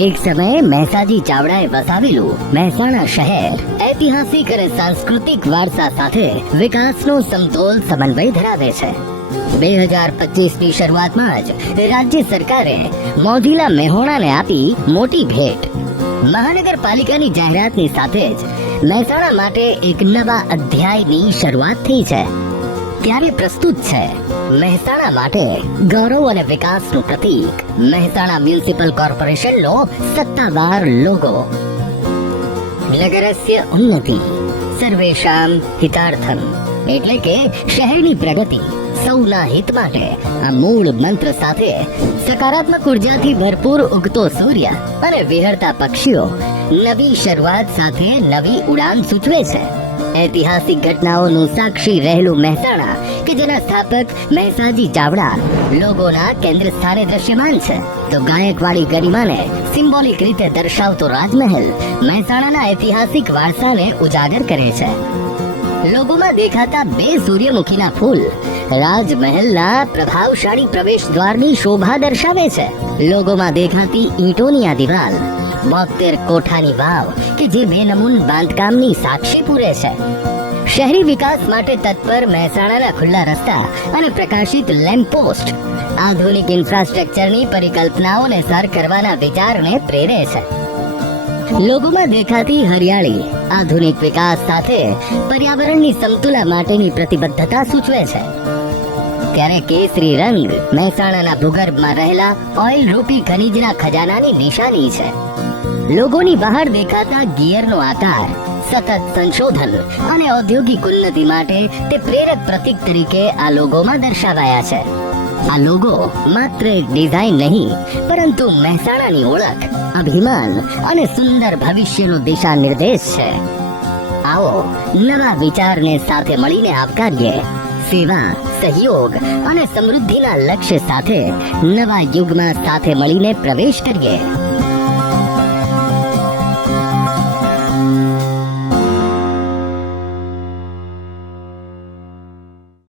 એક સમયે મહેસાજી ચાવડાએ વસાવેલું મહેસાણા શહેર ઐતિહાસિક અને સાંસ્કૃતિક વારસા સાથે વિકાસનો સમતોલ સમન્વય ધરાવે છે. 2025ની શરૂઆતમાં જ રાજ્ય સરકારે મોઢીલા મેહોણાને આપી મોટી ભેટ. મહાનગરપાલિકાની જાહેરાતની સાથે જ મહેસાણા માટે એક નવા અધ્યાયની શરૂઆત થઈ છે. ત્યારે પ્રસ્તુત છે મહેસાણા માટે ગૌરવ અને વિકાસનું પ્રતીક મહેસાણા મ્યુનિસિપલ કોર્પોરેશનનો સત્તાવાર લોગો. નગરસ્ય ઉન્નતિ સર્વેષામ હિતાર્થમ, એટલે કે શહેરની પ્રગતિ સૌના હિત માટે. આ મૂળ મંત્ર સાથે સકારાત્મક ઉર્જાથી ભરપૂર ઉગતો સૂર્ય અને વિહરતા પક્ષીઓ નવી શરૂઆત સાથે નવી ઉડાન સૂચવે છે. ઐતિહાસિક ઘટનાઓનું સાક્ષી રહેલું મહેસાણા કે જેના સ્થાપક મહેસાજી ચાવડા લોગોના કેન્દ્ર સ્થાને દ્રશ્યમાન છે, તો ગાયકવાડી ગરિમાને સિમ્બોલિક રીતે દર્શાવતો રાજમહેલ મહેસાણાના ઐતિહાસિક વારસાને ઉજાગર કરે છે. લોગોમાં દેખાતા બે સૂર્યમુખીના ફૂલ રાજમહેલના પ્રભાવશાળી પ્રવેશ દ્વારની શોભા દર્શાવે છે. લોગોમાં દેખાતી ઈંટોની આ દિવાલ 72 કોઠાની વાવ કે જે બેનમૂન બાંધકામની સાક્ષી પૂરે છે. શહેરી વિકાસ માટે તત્પર મહેસાણાના ખુલ્લા રસ્તા અને પ્રકાશિત લેમ્પ પોસ્ટ આધુનિક ઇન્ફ્રાસ્ટ્રક્ચરની પરિકલ્પનાઓને સર કરવાના વિચારને પ્રેરે છે. લોગોમાં દેખાતી હરિયાળી આધુનિક વિકાસ સાથે પર્યાવરણની સમતુલા માટેની પ્રતિબદ્ધતા સૂચવે છે. ત્યારે કેસરી રંગ મહેસાણાના ભૂગર્ભમાં રહેલા ઓઇલ રૂપી ખનીજના ખજાનાની નિશાની છે. લોગોની બહાર દેખાતા ગિયરનો આકાર સતત સંશોધન અને ઔદ્યોગિક ઉન્નતિ માટે તે પ્રેરક પ્રતીક તરીકે આ લોગોમાં દર્શાવાયા છે. આ લોગો માત્ર એક ડિઝાઇન નહીં, પરંતુ મહેસાણાની ઓળખ, અભિમાન અને સુંદર ભવિષ્યનો દિશા નિર્દેશ છે. આવો નવા વિચારને સાથે મળીને આવકારીએ. સેવા, સહયોગ અને સમૃદ્ધિના લક્ષ્ય સાથે નવા યુગમાં સાથે મળીને પ્રવેશ કરીએ.